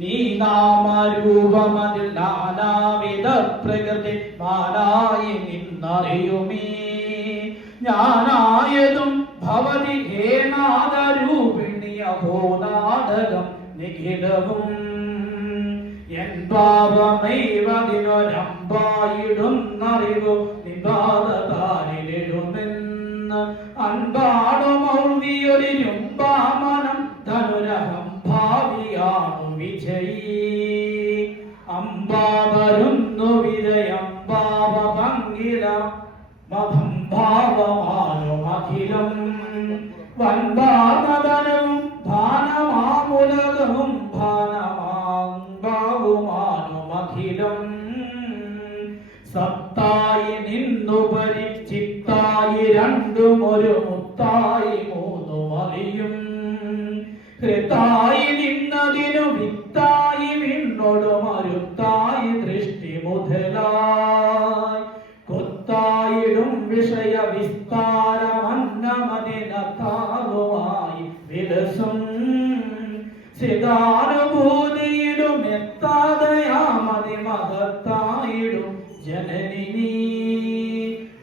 നീനാമരൂപമതിൽ നാനാവിധ പ്രകൃതി മാനായി നിന്നറിയുമീ. ഞാനായതും ഭവതി ഹേനാദരൂപിണിയ ഹോനാടകം നിഖിലവും. എൻ പാപമൈവതിനൊരമ്പായിടുന്നറിവു നിബാധകാരിലിടുമെന്ന് അൻപാടുമൗവിയൊരിരുമ്പാമനം ധനുരഹം ഭാവിയാണു വിജയീ. അമ്പാവരുന്നു വിജയമ്പാവ ഭംഗില മഭംഭാവമാനുമഖിലം. വൻഭാവതനവും ഭാനമാമുലകവും ഭാനമാങ്കാവുമാനുമഖിലം. സത്തായി നിന്നുപരി ചിത്തായി രണ്ടും ഒരു മുത്തായി മൂന്നുമറിയും. ഹൃതായി നിന്നതിനു വിത്തായി സിതാനുഭൂതിയിലും എത്താതെയാമതി മകത്തായിടും ജനനി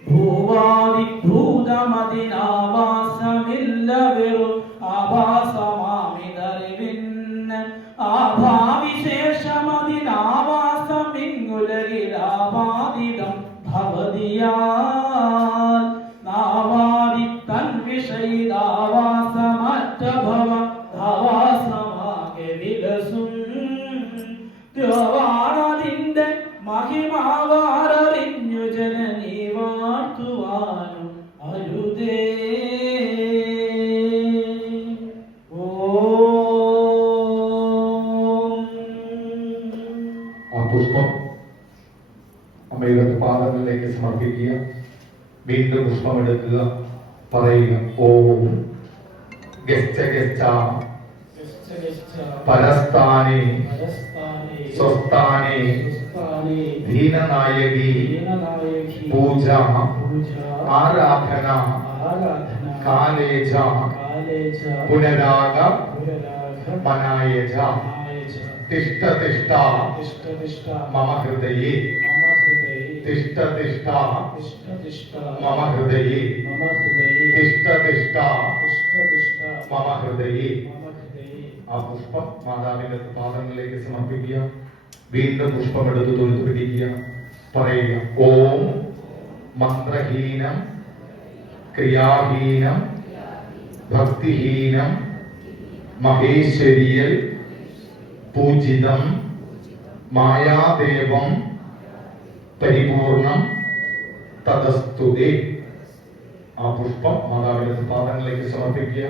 ഭൂവാദിഭൂതമതിനാവാസമില്ല വെറും ആഭാസമാമിതറിവിന് ആഭാവിശേഷമതിനാവാസമിങ്ങുലകിലാവാദിതം ഭവതിയാൽ നാവാദി തൻ വിഷയിതാവാസമറ്റ ഭവ ധാവാസമാകെ വിലസും ദ്വാണതിന്റെ മഹിമാവാരറിഞ്ഞു ജനനീ വാഴ്ത്തുവാനും അരുതേ. ആ പുഷ്പം അമ്മയുടെ പാദങ്ങളിലേക്ക് സമർപ്പിക്കുക. വീണ്ടും പുഷ്പം എടുക്കുക, പറയുക ഓം ഗച്ഛ ഗച്ഛ പരസ്ഥാനി സ്വസ്ഥാനി ദീനനായകി പൂജ ആരാധന കാലേജ പുനരാഗ മനായജ തിഷ്ഠ തിഷ്ഠ മമ ഹൃദയേ തിഷ്ഠ തിഷ്ഠ മമ ഹൃദയേ തിഷ്ഠ തിഷ്ഠ മമ ഹൃദയേ. ആ പുഷ്പം മാതാവിന്റെ പാദങ്ങളിലേക്ക് സമർപ്പിക്കുക. വീണ്ടും പുഷ്പമെടുത്ത് തൊഴുതു പിടിക്കുക, പറയുക ഓം മന്ത്രഹീനം ക്രിയാഹീനം ഭക്തിഹീനം മഹേശ്വരിയൽ പൂജിതം മായാദേവം പരിപൂർണം തദസ്തുതേ. ആ പുഷ്പം മാതാവിന്റെ പാദങ്ങളിലേക്ക് സമർപ്പിക്കുക.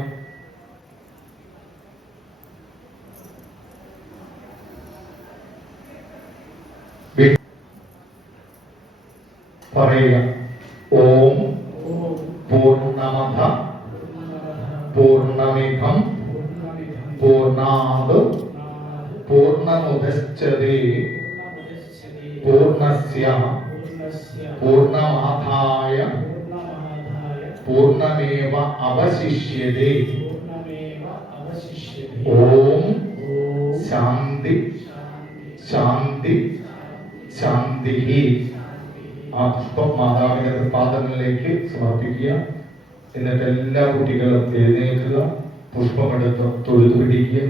പറയുക ഓം പൂർണ്ണമത പൂർണ്ണമിതം പൂർണ്ണാത് പൂർണ്ണമുദശ്ചതേ പൂർണ്ണസ്യ പൂർണ്ണമാദായ പൂർണ്ണമേവ അവശിഷ്യതേ. ഓം ശാന്തി ശാന്തി ശാന്തി. ആ പുഷ്പം മാതാവിന്റെ പാദങ്ങളിലേക്ക് സമർപ്പിക്കുക. എന്നിട്ട് എല്ലാ കുട്ടികളും എഴുന്നേൽക്കുക, പുഷ്പമെടുത്ത് തൊഴുതു പിടിക്കുക.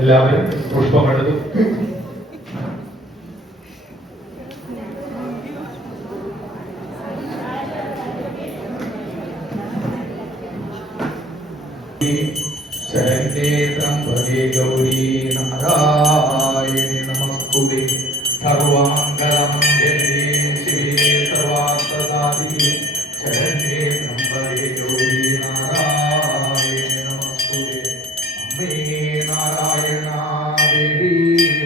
എല്ലാവരും പുഷ്പമെടുത്തു. ശരണ്യേ ത്രംബകേ ഗൗരീ നാരായണി നമസ്തുതേ സർവാംഗളമംഗലേ ശിവേ സർവാർത്ഥസാധികേ ശരണ്യേ ത്രംബകേ ഗൗരീ നാരായണി നമസ്തുതേ. അമ്മേ നാരായണ ദേവി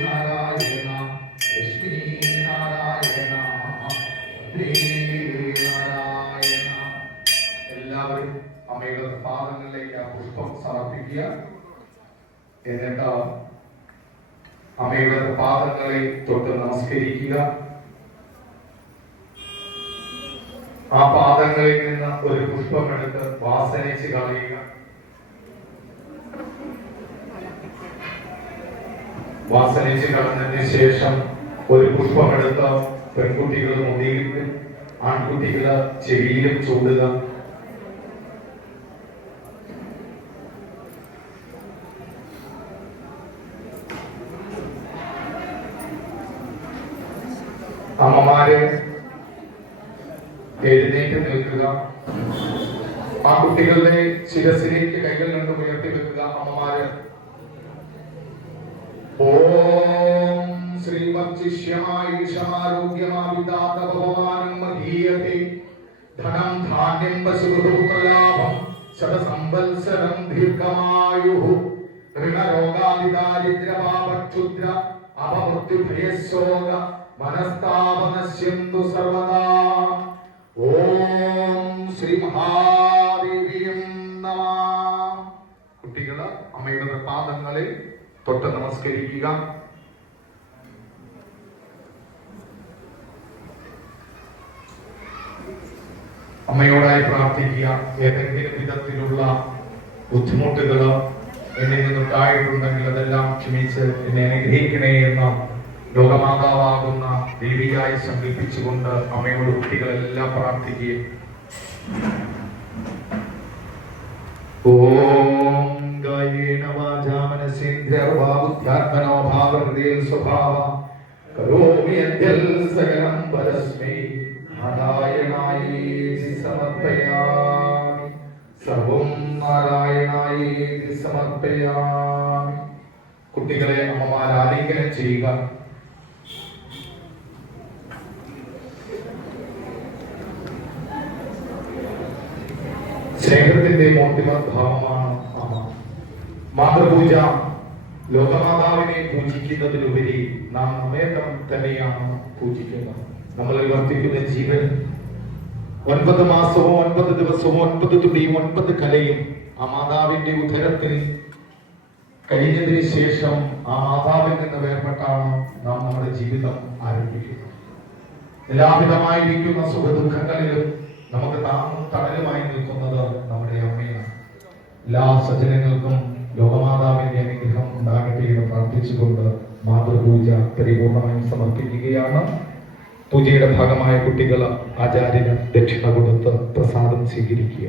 നാരായണ ലക്ഷ്മി നാരായണ ദേവി നാരായണ. എല്ലാവരും അമ്മയുടെ പാദങ്ങളിലേക്ക് ആ പുഷ്പം സമർപ്പിക്കുക. എന്നിട്ട് അമ്മയുടെ പാദങ്ങളെ തൊട്ട് നമസ്കരിക്കുക. ആ പാദങ്ങളിൽ നിന്ന് ഒരു പുഷ്പം എടുത്ത് വാസനിച്ച് കളയുക. വാസനിച്ച് കളഞ്ഞതിന് ശേഷം ഒരു പുഷ്പം എടുത്ത് പെൺകുട്ടികൾ മുടിയിലും ആൺകുട്ടികൾ ചെവിയിലും ചൂടുക. അമ്മമാരെ എഴുന്നേറ്റ് നിൽക്കുക. ആ കുട്ടികളുടെ ശിരസിലേക്ക് കൈകൾ കൊണ്ട് ഉയർത്തി വെക്കുക. അമ്മമാര് ഓം ശ്രീമത്ശിഷ്യമായുഷമാരോഗ്യമാവിതാതപമാനം മധീയത്തെ ധനം ധാന്യം പശുപുത്രലാഭം ശതസംവത്സരം ദീർഘമായുഃ ഋണരോഗാദിദാരിദ്ര്യപാപക്ഷുദ്ര അപമൃത്യുഭയശോക മനസ്താപനശ്യന്തു സർവദാ. ഓം ശ്രീ മഹാദേവിയും നമഃ. കുട്ടികള് അമ്മയുടെ പാദങ്ങളെ തൊട്ട് നമസ്കരിക്കുക. അമ്മയോടായി പ്രാർത്ഥിക്കുക. ഏതെങ്കിലും വിധത്തിലുള്ള ബുദ്ധിമുട്ടുകൾ എന്നിൽ നിന്നുണ്ടായിട്ടുണ്ടെങ്കിൽ അതെല്ലാം ക്ഷമിച്ച് എന്നെ അനുഗ്രഹിക്കണേ എന്ന ലോകമാതാവാകുന്ന ദേവിയായി സങ്കല്പിച്ചുകൊണ്ട് അമ്മയോട് കുട്ടികളെല്ലാം പ്രാർത്ഥിക്കുക. ഓം ഗായേന വാചാ മനസേന്ദ്രിയർവാ ബുദ്ധ്യാത്മനോ ഭാവഹൃദയേന സ്വഭാവ കരോമി യദ്യൽ സകലം പരസ്മൈ നാരായണായേതി സമർപ്പയാമി. സർവം നാരായണായേതി സമർപ്പയാമി. കുട്ടികളെ അമ്മമാർ ആലിംഗനം ചെയ്യുക. സ്നേഹത്തിന്റെ മൂർത്തിമദ്ഭാവമാണ് അമ്മ. മാതൃപൂജ ലോകമാതാവിനെ പൂജിക്കുന്നതിലുപരി നാം നമ്മെ തന്നെയാണ് പൂജിക്കുന്നത്. നമ്മളിൽ വർദ്ധിക്കുന്ന ജീവൻ 9 മാസവും 9 ദിവസവും 9 തുടിയും 9 കലയും ആ മാതാവിന്റെ ഉദരത്തിൽ കഴിഞ്ഞതിന് ശേഷം ആ മാതാവിൽ നിന്ന് വേർപെട്ടാണ് നാം നമ്മുടെ ജീവിതം ആരംഭിക്കുന്നത്. എല്ലാവിധമായിരിക്കുന്ന സുഖദുഃഖങ്ങളിലും നമുക്ക് താങ്ങും തണലുമായി നിൽക്കുന്നത് നമ്മുടെ അമ്മയാണ്. എല്ലാ സജ്ജനങ്ങൾക്കും ലോകമാതാവിന്റെ അനുഗ്രഹം ഉണ്ടാകട്ടെ എന്ന് പ്രാർത്ഥിച്ചുകൊണ്ട് മാതൃപൂജ പരിപൂർണമായും സമർപ്പിക്കുകയാണ്. പൂജയുടെ ഭാഗമായ കുട്ടികൾ ആചാര്യന് ദക്ഷിണ കൊടുത്ത് പ്രസാദം സ്വീകരിക്കുക.